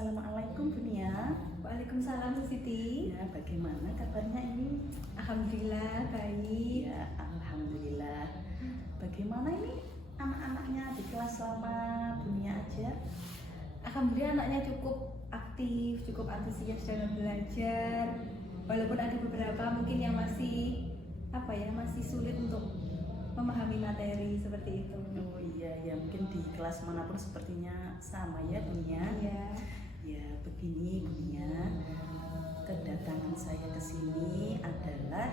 Assalamualaikum Bunia. Waalaikumsalam Bu Siti. Ya, bagaimana kabarnya ini? Alhamdulillah baik. Ya, alhamdulillah. Bagaimana ini anak-anaknya di kelas selama Bunia aja? Alhamdulillah anaknya cukup aktif, cukup antusias dalam belajar. Walaupun ada beberapa mungkin yang masih masih sulit untuk memahami materi seperti itu. Oh iya, ya mungkin di kelas manapun sepertinya sama ya Bunia. Iya. Ya, begini Bunia. Kedatangan saya ke sini adalah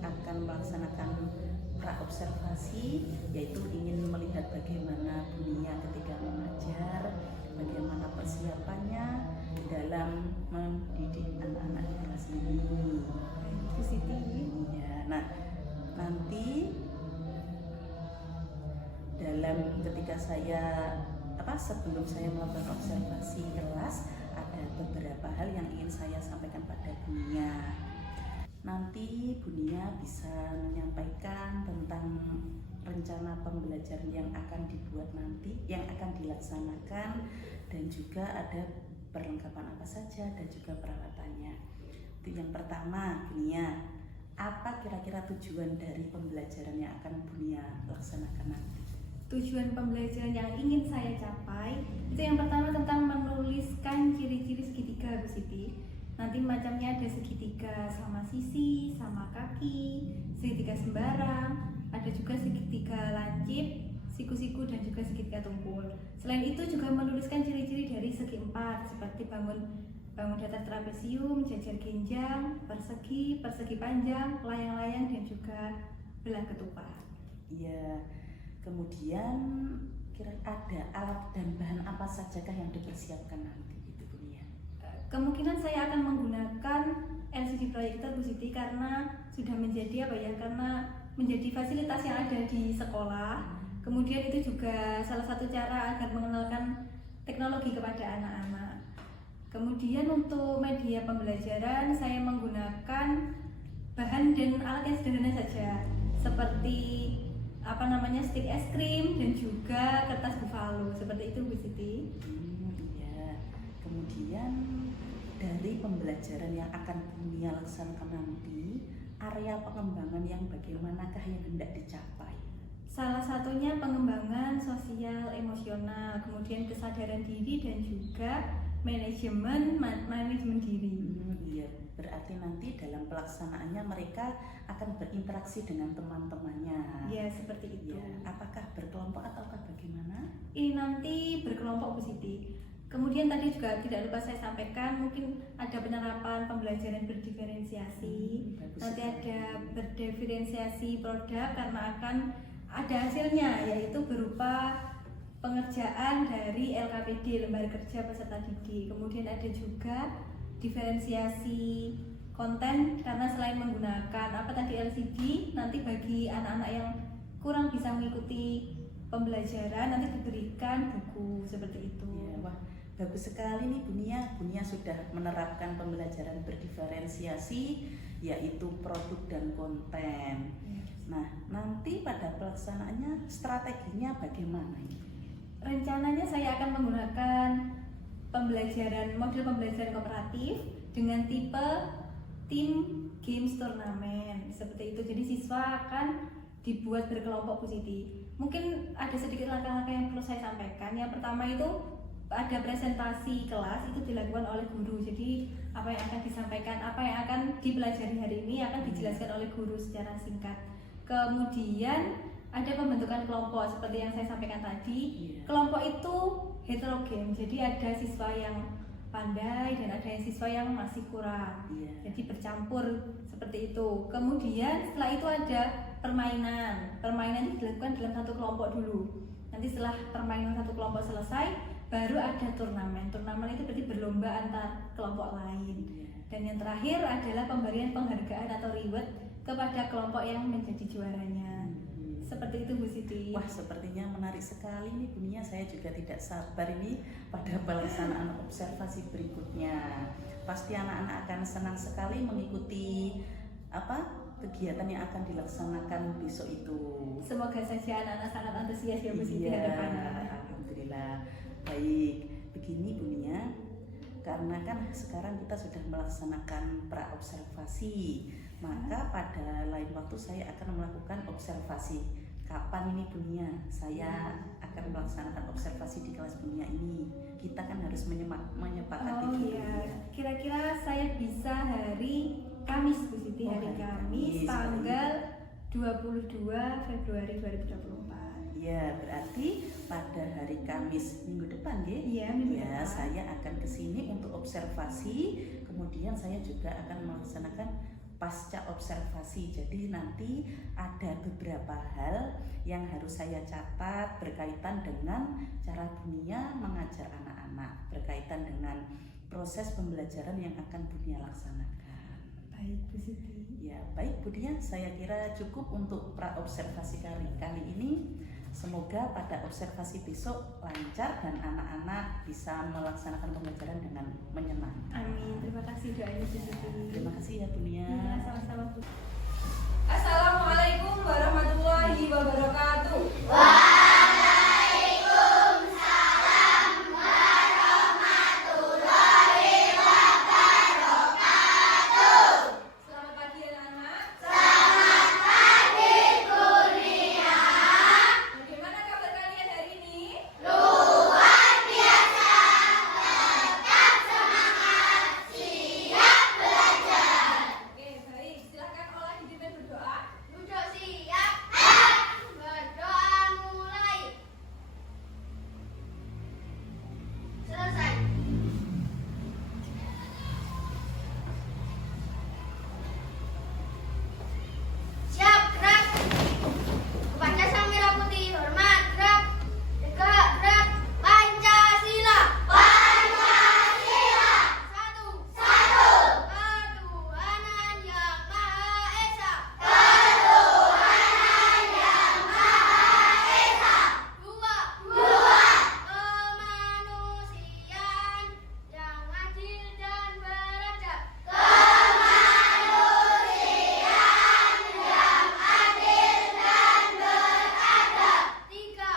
akan melaksanakan praobservasi, yaitu ingin melihat bagaimana Bunia ketika mengajar, bagaimana persiapannya dalam mendidik anak-anak di kelas ini. Bu Siti. Ya, nah nanti ketika saya sebelum saya melakukan observasi kelas, ada beberapa hal yang ingin saya sampaikan pada Bunia. Nanti Bunia bisa menyampaikan tentang rencana pembelajaran yang akan dibuat nanti, yang akan dilaksanakan, dan juga ada perlengkapan apa saja dan juga peralatannya. Itu yang pertama, Bunia. Apa kira-kira tujuan dari pembelajaran yang akan Bunia laksanakan nanti? Tujuan pembelajaran yang ingin saya capai itu yang pertama tentang menuliskan ciri-ciri segitiga Bu Siti. Nanti macamnya ada segitiga sama sisi, sama kaki, segitiga sembarang, ada juga segitiga lancip, siku-siku, dan juga segitiga tumpul. Selain itu juga menuliskan ciri-ciri dari segi empat seperti bangun datar trapesium, jajar genjang, persegi panjang, layang-layang, dan juga belah ketupat. Iya. Kemudian ada alat dan bahan apa sajakah yang dipersiapkan nanti itu Bunia? Kemungkinan saya akan menggunakan LCD proyektor Bu Siti karena sudah menjadi karena menjadi fasilitas yang ada di sekolah. Kemudian itu juga salah satu cara agar mengenalkan teknologi kepada anak-anak. Kemudian untuk media pembelajaran saya menggunakan bahan dan alat yang sederhana saja seperti stik es krim dan juga kertas buffalo, seperti itu Bu Siti. Ya. Kemudian dari pembelajaran yang akan Bunia laksanakan nanti, area pengembangan yang bagaimanakah yang hendak dicapai? Salah satunya pengembangan sosial emosional, kemudian kesadaran diri dan juga manajemen diri. Iya, berarti nanti dalam pelaksanaannya mereka akan berinteraksi dengan teman-temannya. Ya, seperti itu. Ya, apakah berkelompok ataukah bagaimana? Ini nanti berkelompok Bu Siti. Kemudian tadi juga tidak lupa saya sampaikan, mungkin ada penerapan pembelajaran berdiferensiasi. Nanti ada berdiferensiasi produk karena akan ada hasilnya, yaitu berupa pengerjaan dari LKPD, Lembar Kerja Peserta Didik. Kemudian ada juga diferensiasi konten karena selain menggunakan LCD, nanti bagi anak-anak yang kurang bisa mengikuti pembelajaran nanti diberikan buku seperti itu. Ya, wah, bagus sekali nih Bunia sudah menerapkan pembelajaran berdiferensiasi, yaitu produk dan konten. Nah, nanti pada pelaksanaannya strateginya bagaimana ini? Rencananya saya akan menggunakan model pembelajaran kooperatif dengan tipe tim games turnamen seperti itu. Jadi siswa akan dibuat berkelompok Bu Siti. Mungkin ada sedikit langkah-langkah yang perlu saya sampaikan. Yang pertama itu ada presentasi kelas, itu dilakukan oleh guru. Jadi apa yang akan disampaikan, apa yang akan dipelajari hari ini akan dijelaskan oleh guru secara singkat. Kemudian ada pembentukan kelompok seperti yang saya sampaikan tadi. Kelompok itu heterogen, jadi ada siswa yang pandai dan ada siswa yang masih kurang. Jadi bercampur seperti itu. Kemudian setelah itu ada permainan. Permainan itu dilakukan dalam satu kelompok dulu. Nanti setelah permainan satu kelompok selesai, baru ada turnamen. Turnamen itu berarti berlomba antar kelompok lain. Dan yang terakhir adalah pemberian penghargaan atau reward kepada kelompok yang menjadi juaranya. Seperti itu Bu Siti. Wah, sepertinya menarik sekali nih Bunia. Saya juga tidak sabar ini pada pelaksanaan observasi berikutnya. Pasti anak-anak akan senang sekali mengikuti kegiatan yang akan dilaksanakan besok itu. Semoga saja anak-anak sangat antusias ya Bu Siti hadapannya. Alhamdulillah. Baik. Begini Bu Nia, karena kan sekarang kita sudah melaksanakan praobservasi, maka pada lain waktu saya akan melakukan observasi. Kapan ini Bu Nia? Saya akan melaksanakan observasi di kelas Bu Nia ini. Kita kan harus menyepakati Oh dulu. iya, kira-kira saya bisa hari Kamis Bu Siti, Oh, hari hari Kamis Kamis, tanggal 22 Februari 2024. Ya, berarti pada hari Kamis minggu depan ya? Iya, minggu Ya, depan. saya akan ke sini untuk observasi, kemudian saya juga akan melaksanakan pasca observasi. Jadi nanti ada beberapa hal yang harus saya catat berkaitan dengan cara dunia mengajar anak-anak, berkaitan dengan proses pembelajaran yang akan Bunia laksanakan. Baik Bu Siti. Ya, baik Bu Nia, saya kira cukup untuk praobservasi kali ini. Semoga pada observasi besok lancar dan anak-anak bisa melaksanakan pembelajaran dengan menyenangkan. Amin. Terima kasih doanya Bu Siti. Terima kasih ya Bu Nia. Ya, sama-sama Bu. Assalamualaikum warahmatullahi wabarakatuh. Selamat pagi anak-anak. Bagaimana kabar kalian hari ini? Oke, baik. Silakan olah diri dan berdoa. Duduk siap. Berdoa mulai. Selesai. Siap, gerak. Baca sang merah putih, hormat, gerak. Tegak, gerak. Pancasila. Pancasila. Satu. Ketuhanan yang Maha Esa. Dua. Kemanusiaan yang adil dan beradab. Tiga.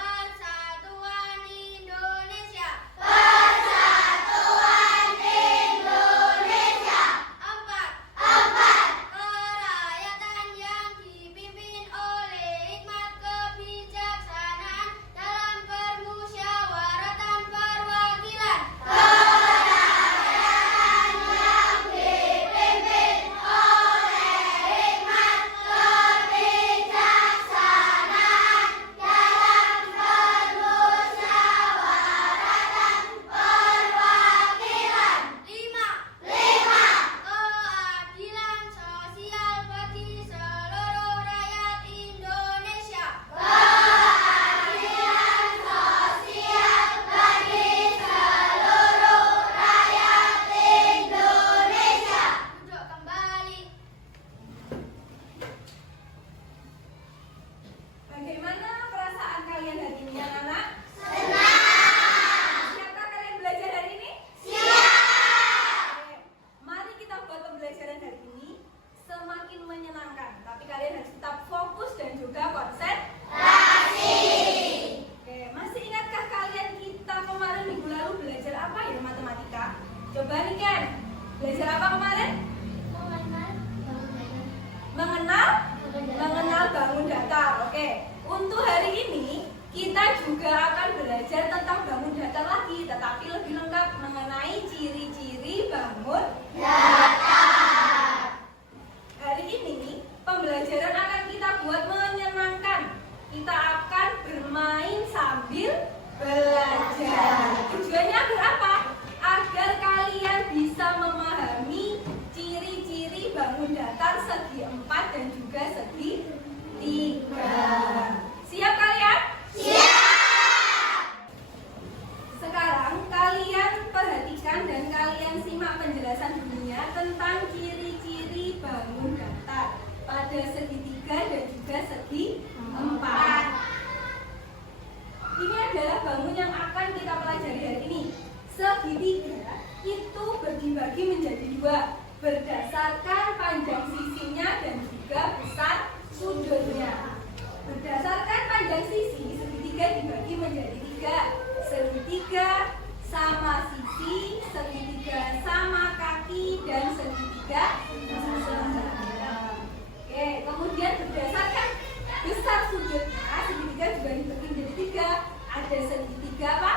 Persatuan Indonesia. Empat. Kerakyatan yang dipimpin oleh hikmat kebijaksanaan dalam permusyawaratan perwakilan. Lima. Keadilan sosial bagi seluruh rakyat Indonesia. Duduk kembali. Bagaimana perasaan kalian hari ini anak-anak? Siapkah kalian belajar hari ini? Oke, mari kita buat pembelajaran hari ini semakin menyenangkan. Tapi kalian harus tetap fokus dan juga konsentrasi. Oke, masih ingatkah kalian kita kemarin minggu lalu belajar apa ya matematika? Coba nih Ken, belajar apa kemarin? Mengenal bangun datar. Oke, untuk hari ini kita juga akan belajar tentang bangun datar lagi, tetapi lebih lengkap mengenai ciri-ciri bangun datar. Hari ini pembelajaran akan kita buat menyenangkan. Kita akan bermain sambil belajar. Tujuannya agar apa? Agar kalian bisa memahami ciri-ciri bangun datar segi 4 dan juga segi 3. Siap kalian? Sekarang kalian perhatikan dan kalian simak penjelasan dunia tentang ciri-ciri bangun datar pada segi 3 dan juga segi 4. Ini adalah bangun yang akan kita pelajari hari ini. Segitiga itu dibagi menjadi 2 berdasarkan panjang sisinya dan juga besar sudutnya. Berdasarkan panjang sisi, segitiga dibagi menjadi 3. Segitiga segitiga sama sisi, segitiga sama kaki, dan segitiga sama. Oke, kemudian berdasarkan besar sudutnya, segitiga juga dibagi menjadi 3. Ada segitiga apa?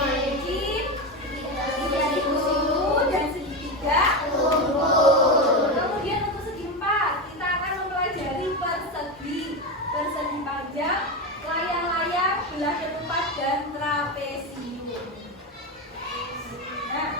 Mancim, segitiga siku, dan segitiga kumpul. Kemudian untuk segi 4, kita akan mempelajari persegi panjang, layang-layang, belah ketupat, dan trapesium. Nah,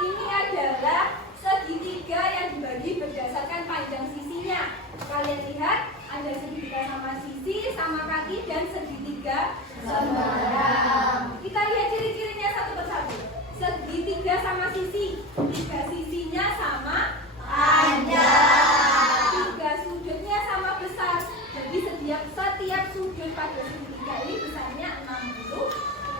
ini adalah segitiga yang dibagi berdasarkan panjang sisinya. Kalian lihat ada segitiga sama sisi, sama kaki, dan segitiga sembarang. Kita lihat ciri-cirinya satu persatu. Segitiga sama sisi, 3 sisinya sama panjang, 3 sudutnya sama besar. Jadi setiap sudut pada segitiga ini besarnya 60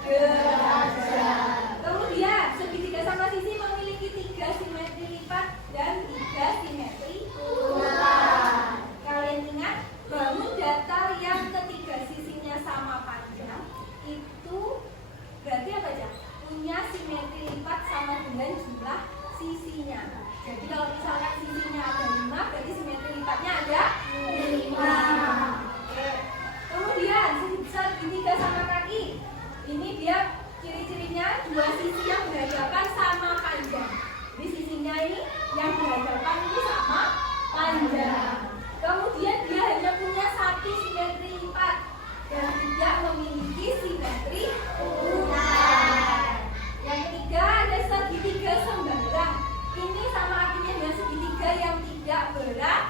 derajat. Kemudian segitiga sama sisi memiliki 3 simetri lipat dan 3 simetri ulang. Kalian ingat bangun datar yang ketiga sisinya sama panjang itu berarti apa aja? Punya simetri lipat sama dengan jumlah sisinya. Jadi kalau misalkan sisinya ada 5, berarti simetri lipatnya ada 5. Oke. Kemudian segitiga sama kaki. Ini dia ciri-cirinya 2 sisi yang berhadapan sama panjang. Di sisinya ini yang berhadapan ini sama panjang. Kemudian dia hanya punya 1 simetri lipat dan tidak memiliki simetri ulang. Yang ketiga ada segitiga sembarang. Ini sama artinya dengan segitiga yang tidak berulang.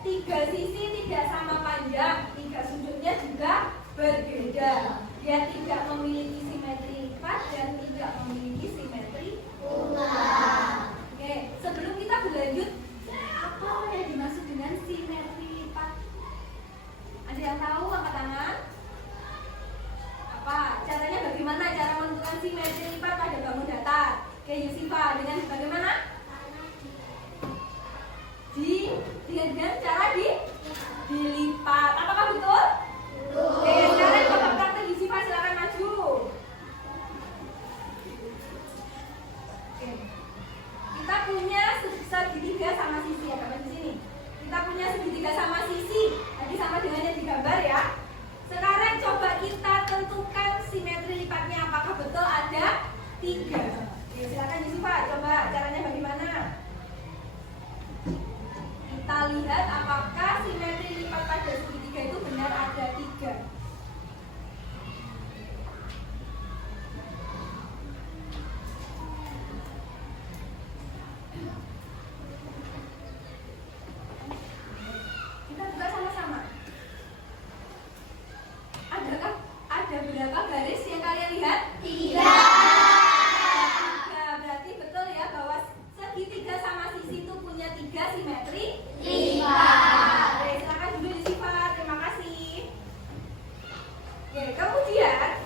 3 sisi tidak sama panjang, 3 sudutnya juga berbeda. Dia tidak memiliki simetri lipat dan tidak memiliki simetri ulang. Oke, sebelum kita berlanjut, apa yang dimaksud dengan simetri lipat? Ada yang tahu? Angkat tangan. Apa? Caranya bagaimana? Cara menentukan simetri lipat pada bangun datar. Oke, Yusifa, dengan bagaimana? Dengan cara dilipat. Apakah betul? Oke, sekarang Bapak Praktek Yusifa silakan maju. Oke. Kita punya segitiga sama sisi ya, Bapak di sini. Kita punya segitiga sama sisi. Tadi sama dengan yang digambar ya. Sekarang coba kita tentukan simetri lipatnya. Apakah betul ada 3? Oke, silakan Yusifa. Coba caranya bagaimana? Kita lihat apakah simetri lipat pada segitiga itu benar ada 3. Kita buka sama-sama. Ada berapa garis yang kalian lihat? 3. Berarti betul ya bahwa segitiga sama sisi itu punya 3 simetri lipat. Oke, silakan dulu Yusifa. Terima kasih. Oke, kemudian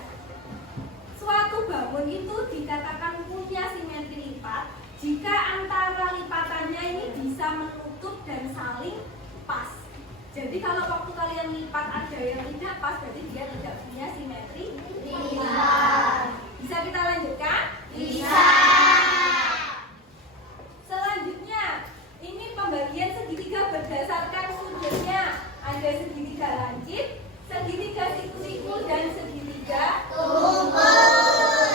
suatu bangun itu dikatakan punya simetri lipat jika antara lipatannya ini bisa menutup dan saling pas. Jadi kalau waktu kalian lipat ada yang tidak pas, berarti dia tidak punya simetri lipat. Bisa kita lanjutkan? Bisa. Selanjutnya, ini pembagian segitiga berdasarkan sudutnya. Ada segitiga lancip, segitiga siku-siku, dan segitiga kumpul.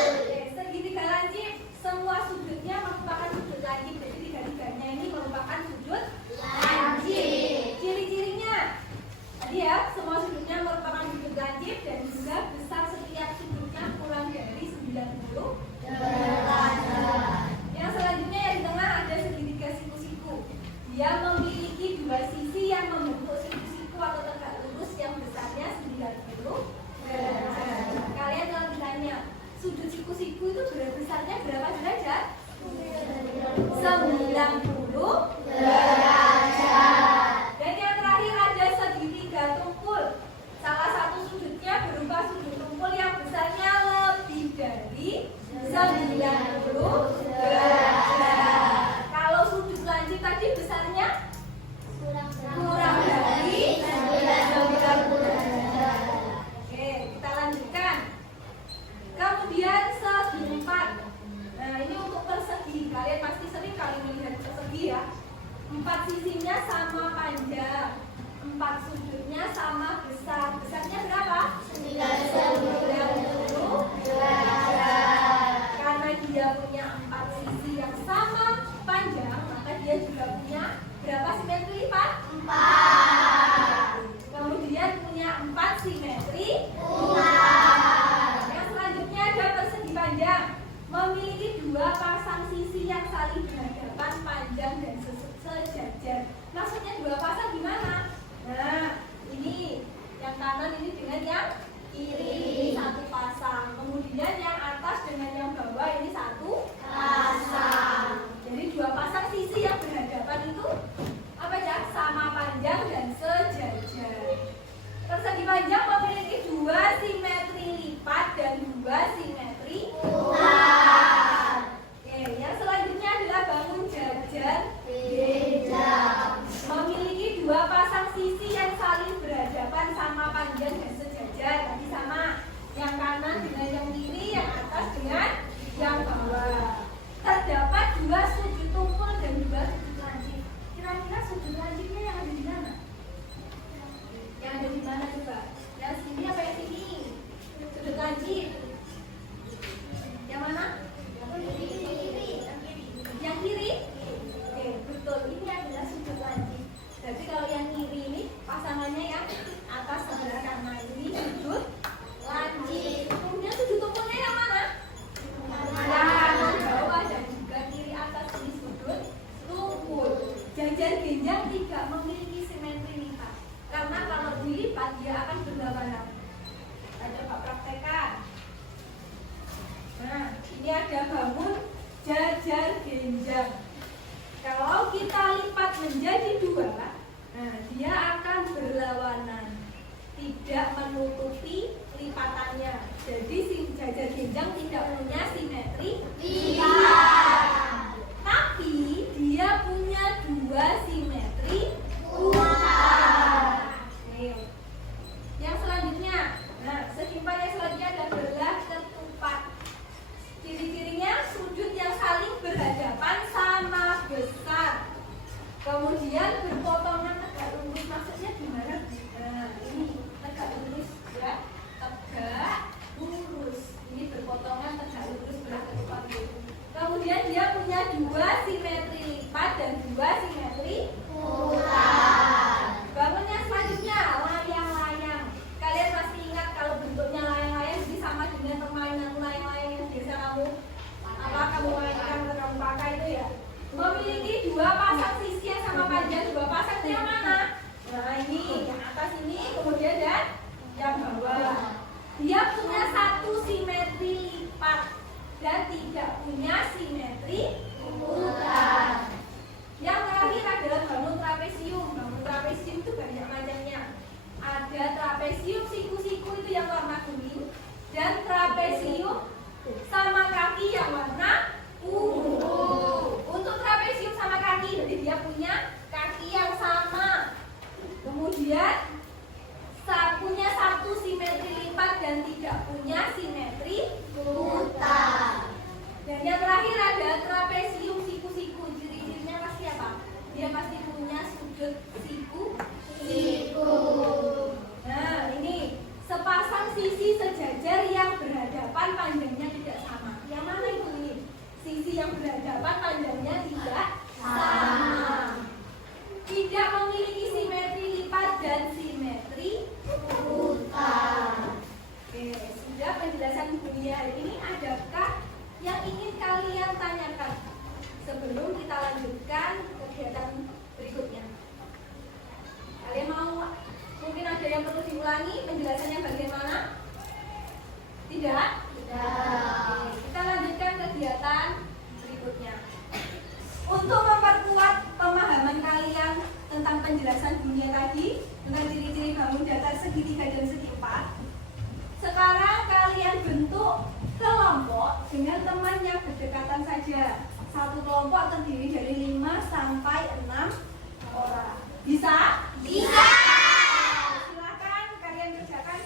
Segitiga lancip, semua sudutnya merupakan sudut lancip. Jadi tiga-tiganya ini merupakan sudut lancip. Ciri-cirinya, tadi ya, semua sudutnya merupakan sudut lancip dan juga tidak punya simetri? Tidak. Tapi dia punya dua simetri Utara. Oke. Yang selanjutnya, nah sesimpel yang selanjutnya adalah ketupat. Ciri-cirinya sudut yang saling berhadapan sama besar. Kemudian berpotongan tegak lurus. Maksudnya gimana? Nah ini tegak lurus ya, tegak lurus. Ini berpotongan tegak lurus belah ketupat. Kemudian dia punya dua simetri lipat dan dua simetri Utara. bangun yang selanjutnya, layang-layang. Kalian pasti ingat kalau bentuknya layang-layang jadi sama dengan permainan layang-layang yang biasa kamu mainkan atau kamu pakai itu ya. Memiliki dua pasang sisi yang sama panjang. Dua pasang itu yang mana? Nah ini, yang atas ini, kemudian dan yang bawah. Dia punya satu simetri lipat dan tidak punya simetri Utara. yang terakhir adalah bangun trapesium. Bangun trapesium itu banyak macamnya. Ada trapesium siku-siku itu yang warna kuning dan trapesium sama kaki yang warna ungu. Untuk trapesium sama kaki, jadi dia punya kaki yang sama. Kemudian punya satu simetri lipat dan tidak punya simetri Utara. dan yang terakhir ada trapesium siku-siku. Ciri-cirinya pasti apa? Dia pasti punya sudut siku. Nah ini sepasang sisi sejajar yang berhadapan panjangnya tidak sama. Yang mana itu ini? Sisi yang berhadapan panjangnya tidak sama. Tidak memiliki simetri lipat dan simetri Utara. Oke, sudah penjelasan dunia hari ini. Adakah yang ingin kalian tanyakan sebelum kita lanjutkan kegiatan berikutnya? Kalian mau? Mungkin ada yang perlu diulangi penjelasannya bagaimana? Tidak? Oke, kita lanjutkan kegiatan berikutnya. Untuk memperkuat pemahaman kalian tentang penjelasan dunia tadi, tentang ciri-ciri bangun datar segitiga dan segi empat, sekarang kalian bentuk kelompok dengan teman yang berdekatan saja. Satu kelompok terdiri dari 5 sampai 6 orang. Bisa? Bisa. Silakan kalian kerjakan.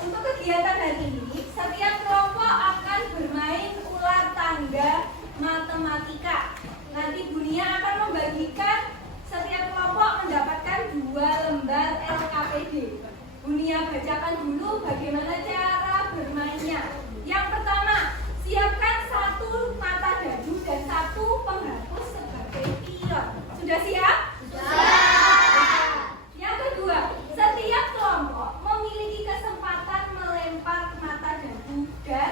Untuk kegiatan hari ini, setiap kelompok akan bermain ular tangga matematika. Nanti Bunia akan membagikan setiap kelompok mendapatkan 2 lembar LKPD. Bunia bacakan dulu bagaimana cara bermainnya. Yang pertama, siapkan 1 mata dadu dan 1 penghapus sebagai pion. Sudah siap? Yang kedua, setiap kelompok memiliki kesempatan melempar mata dadu dan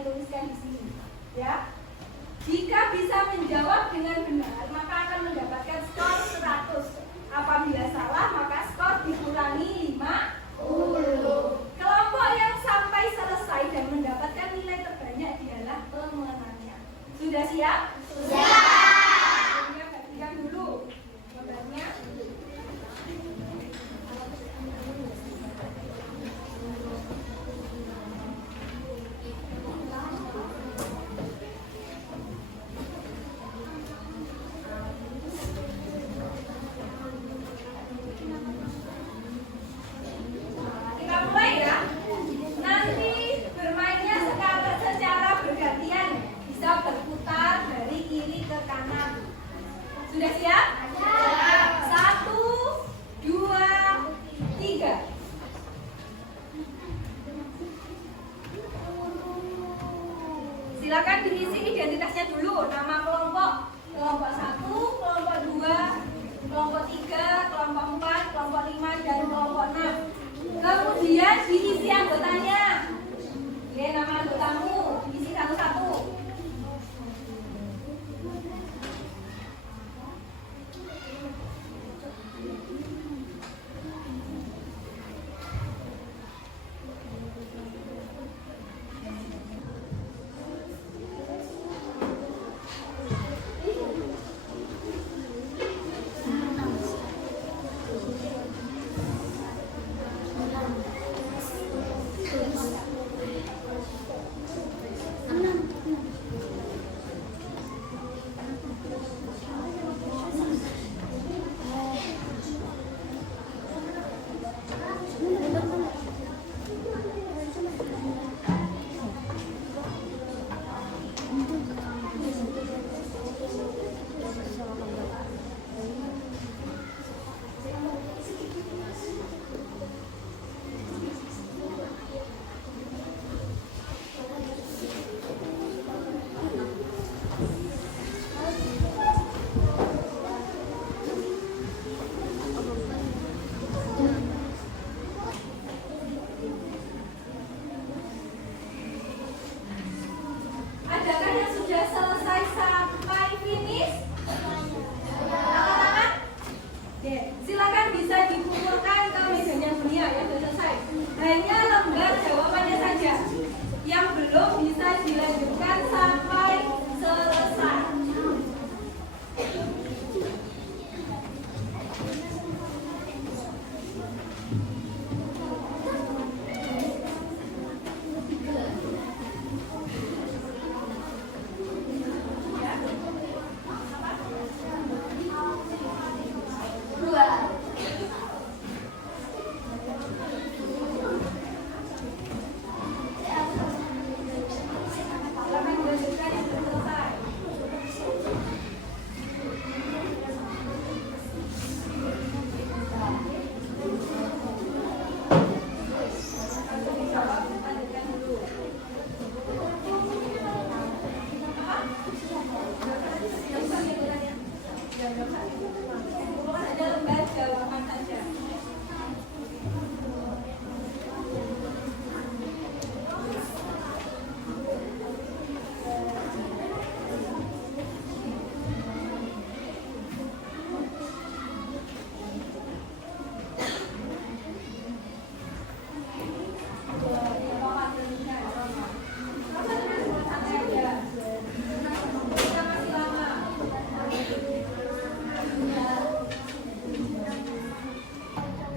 kalian tuliskan di sini. Ya. Jika bisa menjawab dengan benar, maka akan mendapatkan skor 100. Apabila salah, maka skor dikurangi 50. Kelompok yang sampai selesai dan mendapatkan nilai terbanyak dialah pemenangnya. Sudah siap? Sudah. Bagikan dulu gambarnya. Kita mulai ya. Nanti bermainnya secara bergantian, bisa berputar dari kiri ke kanan. Sudah siap? Siap. 1, 2, 3. Silakan diisi identitasnya dulu. Nama kelompok 1, kelompok 2, kelompok 3, kelompok 4, kelompok 5, dan kelompok 6. Kemudian diisi anggotanya. Oke, nama anggotamu diisi satu-satu. Adakah yang sudah selesai sampai finish? Angkat tangan. Oke, silakan bisa dikumpulkan ke mejanya dunia yang sudah selesai. Hanya lembar jawabannya saja yang belum bisa dilanjutkan sampai selesai. Silakan dilanjutkan yang belum selesai. Langsung dijawab, lanjutkan dulu. Apa? Yang usah hiburannya. Yang usah. Kumpulkan aja lembar jawaban saja.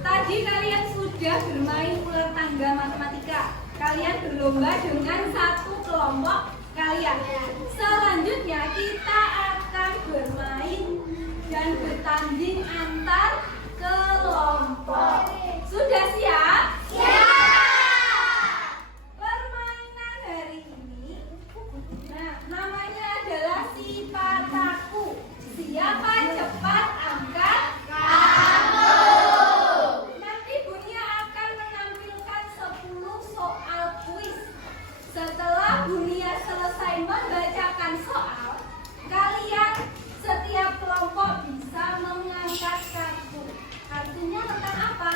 Tadi kalian sudah bermain ular tangga matematika. Kalian berlomba dengan satu kelompok kalian. Selanjutnya kita akan bermain dan bertanding antar kelompok. Sudah siap? Permainan hari ini, namanya adalah si pataku. Siapa cepat angkat kamu. Nanti Bunia akan menampilkan 10 soal kuis. Setelah Bunia selesai membacakan soal, kalian setiap kelompok bisa mengangkat kartu. Kartunya tentang apa?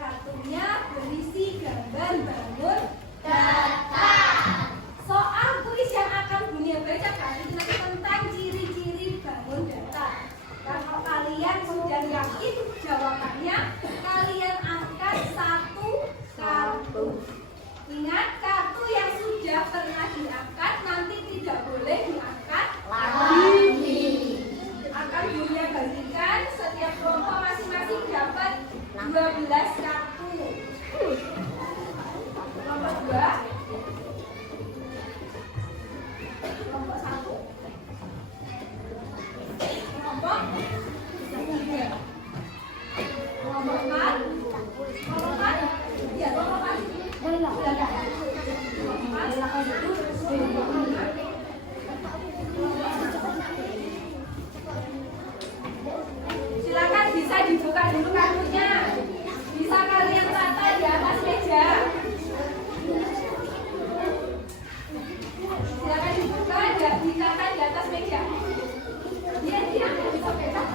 Kartunya berisi gambar bangun datang. Silakan bisa dibuka dulu kartunya. Bisa kalian tata di atas meja. Silakan dibuka dan ditaruh di atas meja. Dia bisa pegang.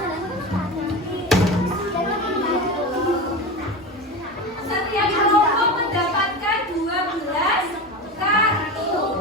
Setiap kelompok mendapatkan 12 kartu.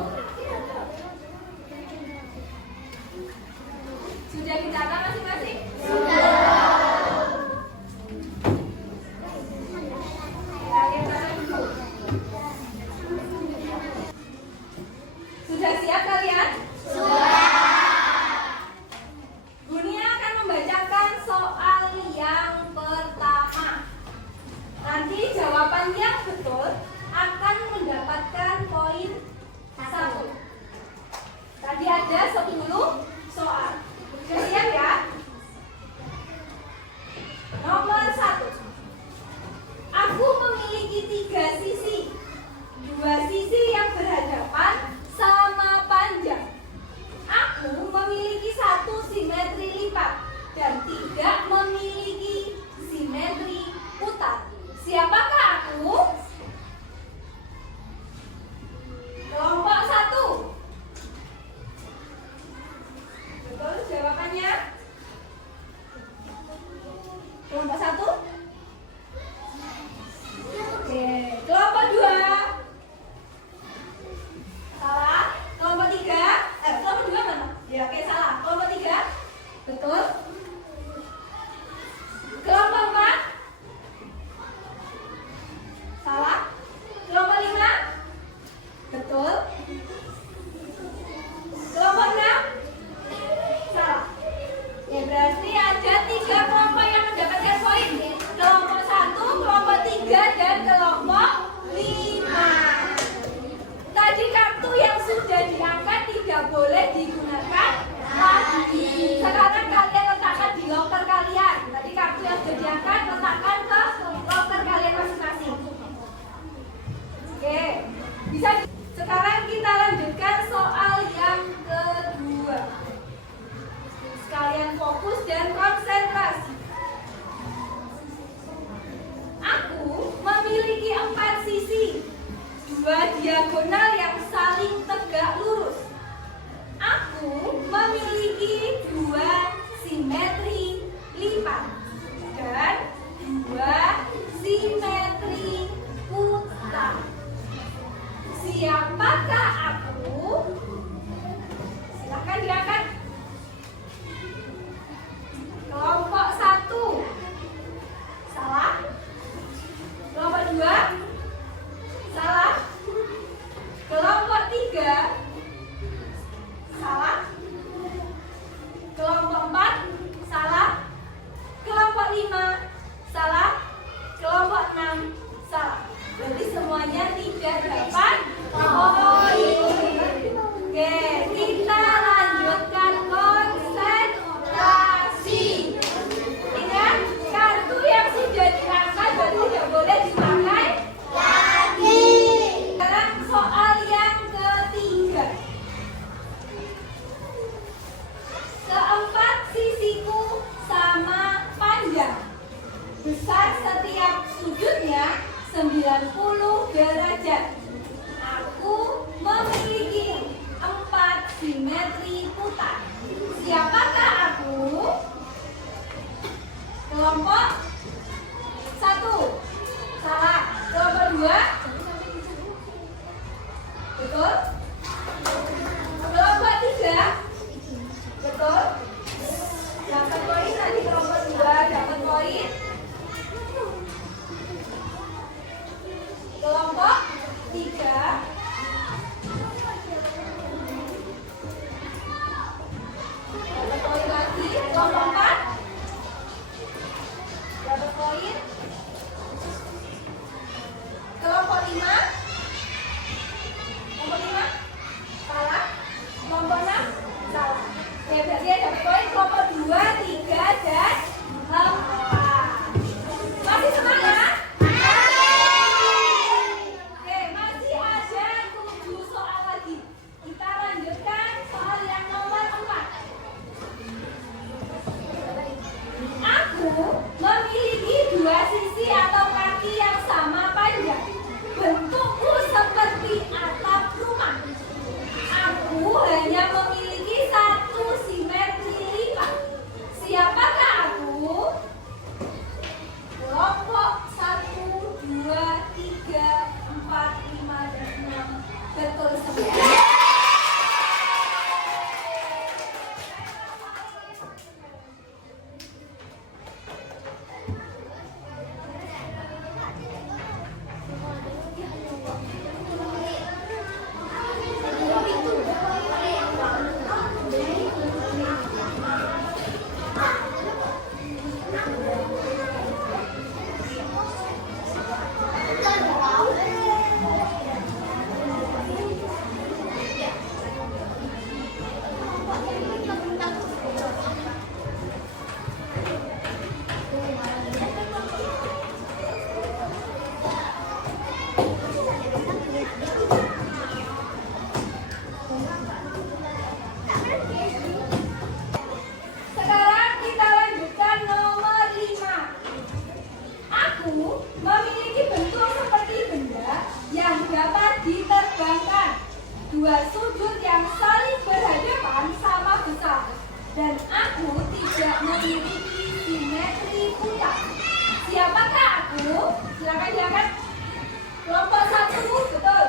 sudut yang saling berhadapan sama besar. Dan aku tidak memiliki simetri putar. Siapakah aku? Silakan. Kelompok 1, betul.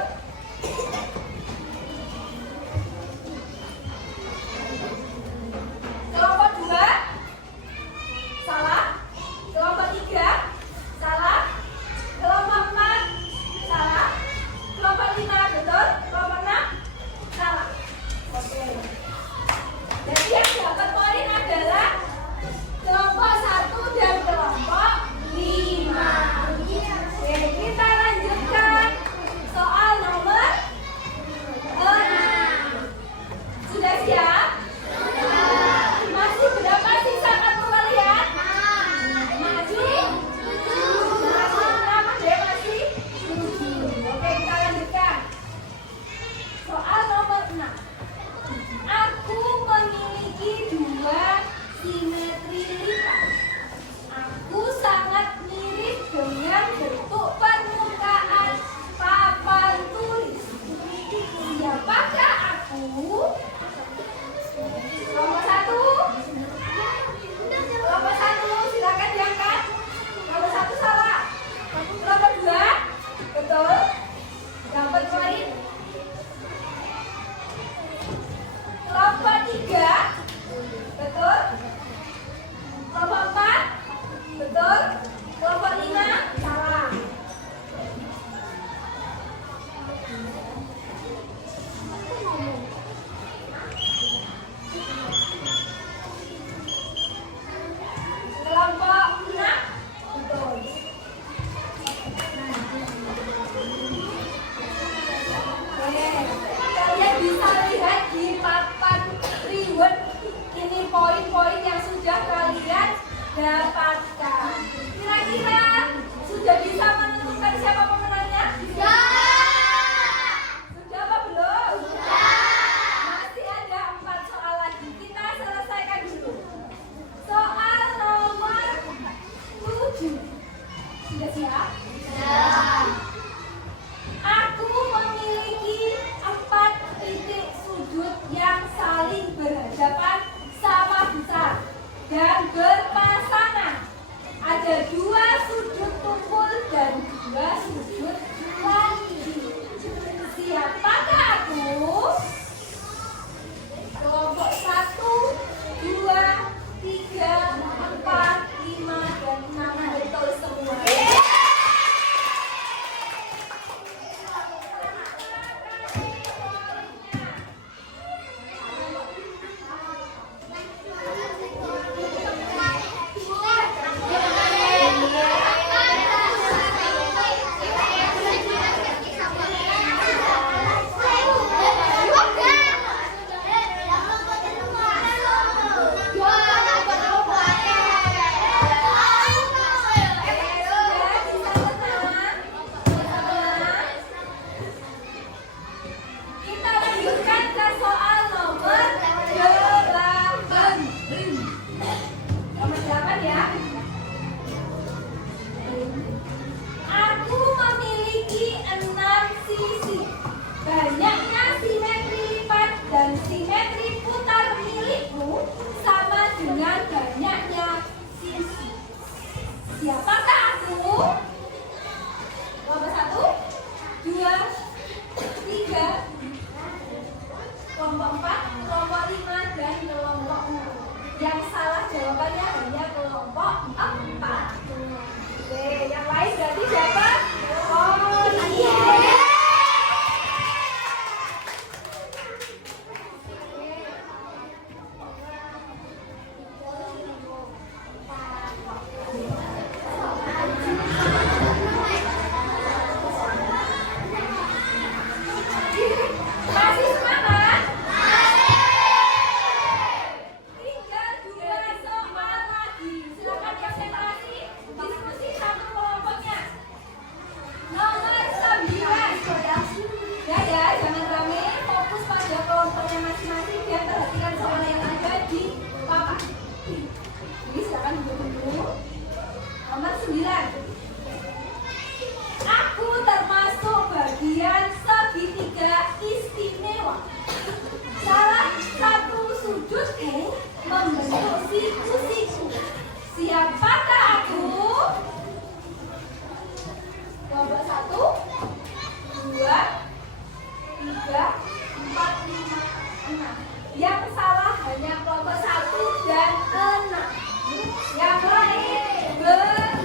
Kelompok 2, salah. Kelompok 3, salah. Kelompok 4, salah. Kelompok 5, betul. Kelompok 6, salah. Oke. Jadi yang dapat poin adalah kelompok 1 dan kelompok 5. Oke, kita lanjutkan soal nomor 6. Sudah siap? Masih berapa sisa kartu kalian? Masih? Berapa deh masih? Oke, kita lanjutkan. Soal nomor 6. Aku memiliki 2 simetri lipat. Aku sangat mirip dengan bentuk permukaan papan tulis. Siapakah aku? Nomor 1. Nomor 1, silakan diangkat. Nomor 1 salah. Nomor 2, betul. Dapat poin. Kelompok 3, betul. Kelompok 4, betul. Kelompok 5, salah. Kelompok 6, betul. Oke, kalian bisa lihat di papan reward ini poin-poin yang sudah kalian dapatkan. Kira-kira sudah bisa menentukan siapa pemenangnya? Sudah apa belum? Masih ada 4 soal lagi. Kita selesaikan dulu. Soal nomor 7. Sudah siap? Aku memiliki 4 titik sudut yang saling berhadapan sama besar dan berpasangan. Ada 2 sudut tumpul dan 2 sudut lancip. Siapakah aku? Kelompok 1, 2, 3, 4, 5, dan 6 betul semua. Kita lanjutkan ke soal nomor 8. Nomor 8 ya. Aku memiliki 6 sisi. Banyaknya simetri lipat dan simetri putar milikku sama dengan banyaknya sisi. Siapakah aku? Nomor 1, 2, 3, kelompok 4, kelompok 5, dan kelompok 6. Yang salah jawabannya hanya kelompok 4. Oke, yang lain berarti dapat poin. Masih semangat? Tinggal 2 soal lagi. Silakan konsentrasi, diskusi satu kelompoknya. Nomor 9. Ya, jangan rame, fokus pada kelompoknya masing-masing dan perhatikan soal yang ada di papan. Jadi silakan duduk dulu. Nomor 9. Aku termasuk bagian segitiga istimewa. 4, 5, 6. Yang salah hanya kelompok 1 dan 6. Yang lain betul.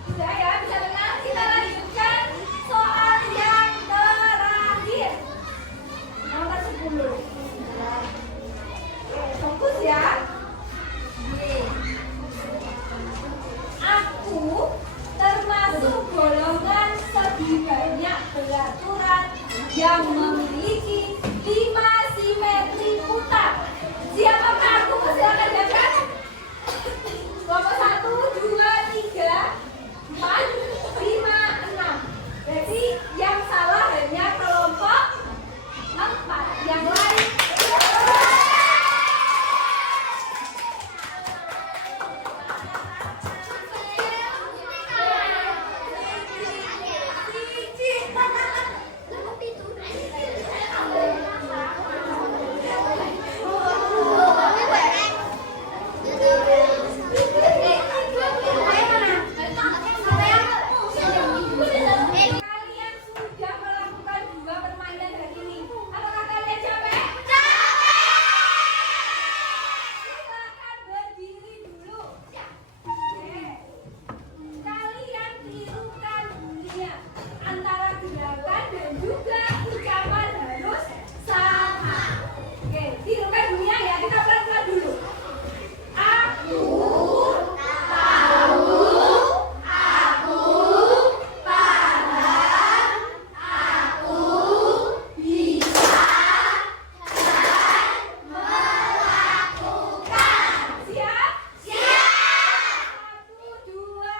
Sudah ya, bisa tenang. Kita lanjutkan soal yang terakhir. Nomor 10. Fokus ya. Aku termasuk golongan segi banyak beraturan yang memiliki 5 simetri putar. Siapakah aku? Silakan jawab. Kelompok 1, 2, 3, 4, 5, 6. Jadi yang salah hanya kelompok 4. Yang lain kalian sudah melakukan 2 permainan hari ini. Apakah kalian capek? Silakan berdiri dulu. Oke. Kalian tirukan bunyinya. Antara gerakan dan juga ucapan harus sama. Oke, tirukan bunyinya ya. Kita pelan-pelan dulu. Aku siap? Siap. 1, 2,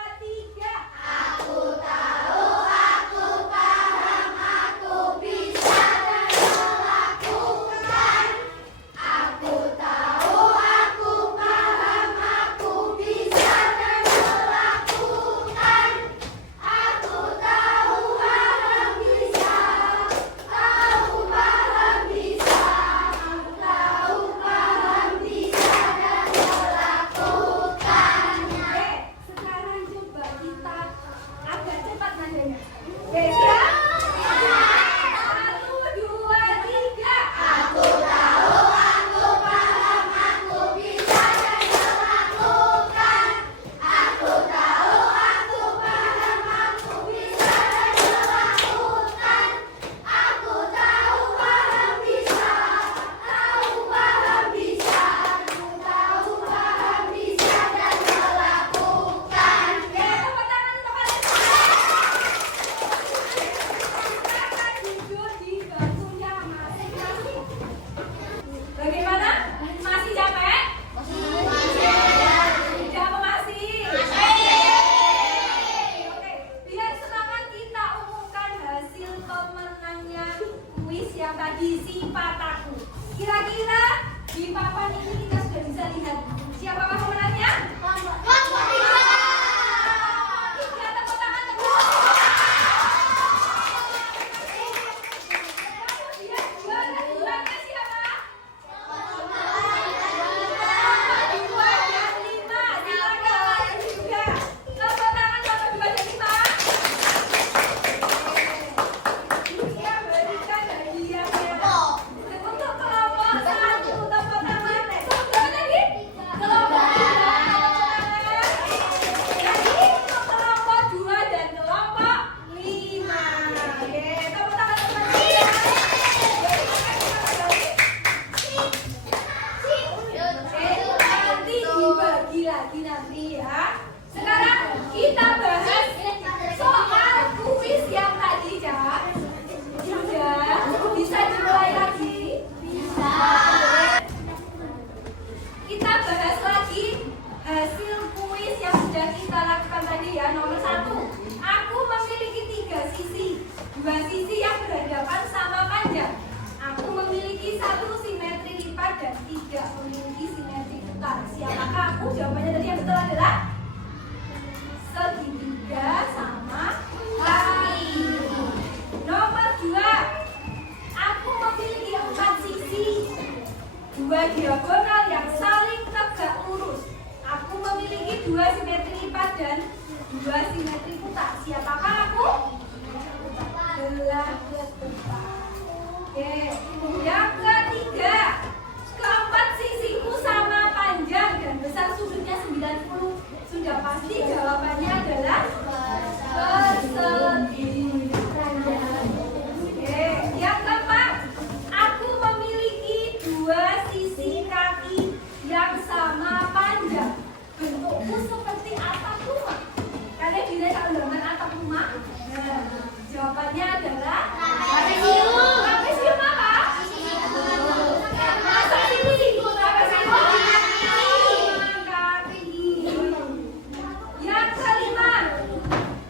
3. Oke, sekarang coba kita agak cepat nadanya. Oke, siap? 1, 2, 3. Oke, tepuk tangan untuk kalian semua. Silakan duduk di bangkunya masing-masing. Bagaimana? Masih capek? Sudah apa masih? Oke, biar semangat kita umumkan hasil pemenangnya kuis yang tadi sifat aku. Kira-kira di papan ini kita sudah bisa lihat siapakah pemenangnya? Tiga, tepuk tangan untuk kemudian juara-juaranya siapa? 2 dan 5. Silakan juga. Tepuk tangan untuk 2 dan 5. Dia berikan hadiahnya. Untuk kelompok 1, tepuk tangan. Berapa tadi? Kelompok 2, jadi untuk kelompok 2 dan kelompok 5. Oke, tepuk tangan untuk mereka. Nanti dibagi lagi nanti ya. Sekarang kita bahas soal kuis yang tadi ya. Sudah bisa dimulai lagi? Bisa. Kita bahas lagi hasil kuis yang sudah kita lakukan tadi ya. Nomor 1, aku memiliki 3 sisi. 2 sisi yang berhadapan sama panjang. Aku memiliki 1 simetri lipat dan 3 memiliki simetri putar. Siapakah aku? Jawabannya tadi yang betul adalah segitiga sama kaki. dua diagonal yang saling tegak lurus. Aku memiliki dua simetri lipat dan dua simetri putar. Siapakah aku? Belah ketupat. Oke, yang ketiga, keempat sisiku sama panjang dan besar sudutnya 90. Sudah pasti jawabannya adalah persegi. Oke, yang keempat, aku memiliki dua sisi kaki yang sama panjang. Bentukku seperti atap rumah. Kalian dilihat kalau gambar atap rumah? Nah, jawabannya adalah trapesium. Trapesium apa? Masa sini? Trapesium kaki. Yang kelima,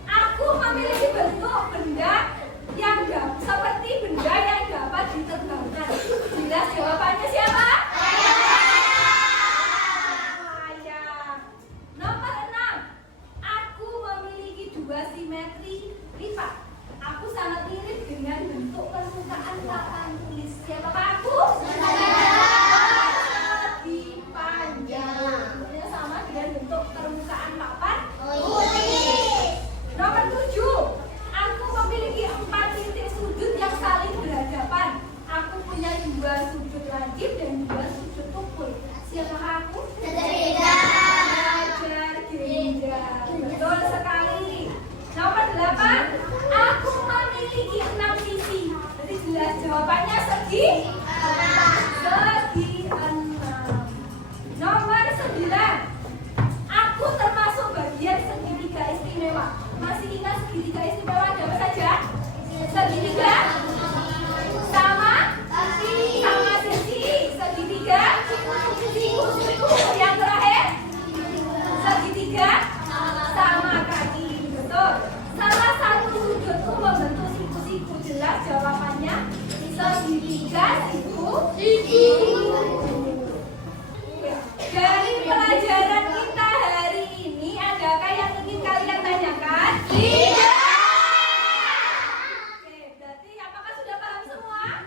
aku memiliki bentuk benda yang seperti benda yang dapat diterbangkan. Jelas jawabannya siapa? Ayah. Nomor 6, aku memiliki dua simetri lipat. Aku sangat mirip dengan bentuk permukaan papan tulis. Siapakah aku? Persegi panjang. Bentuknya sama dengan bentuk permukaan papan tulis. Nomor 7, aku memiliki 4 titik sudut yang saling berhadapan. Aku punya dua sudut lancip dan dua sudut tukul. Siapakah aku? Hajar Ginjal. Betul sekali. Nomor 8, aku memiliki 6 sisi. Jadi jelas jawabannya segi 6. Nomor 9, aku termasuk bagian segitiga istimewa. Masih ingat segitiga istimewa ada apa saja? Segitiga sama sisi, segitiga siku. Yang terakhir, segitiga sama kaki. Betul. Salah satu sudutku membentuk siku-siku. Jelas jawabannya segitiga siku. Dari pelajaran kita hari ini, adakah yang ingin kalian tanyakan? Tidak. Oke, berarti apakah sudah paham semua?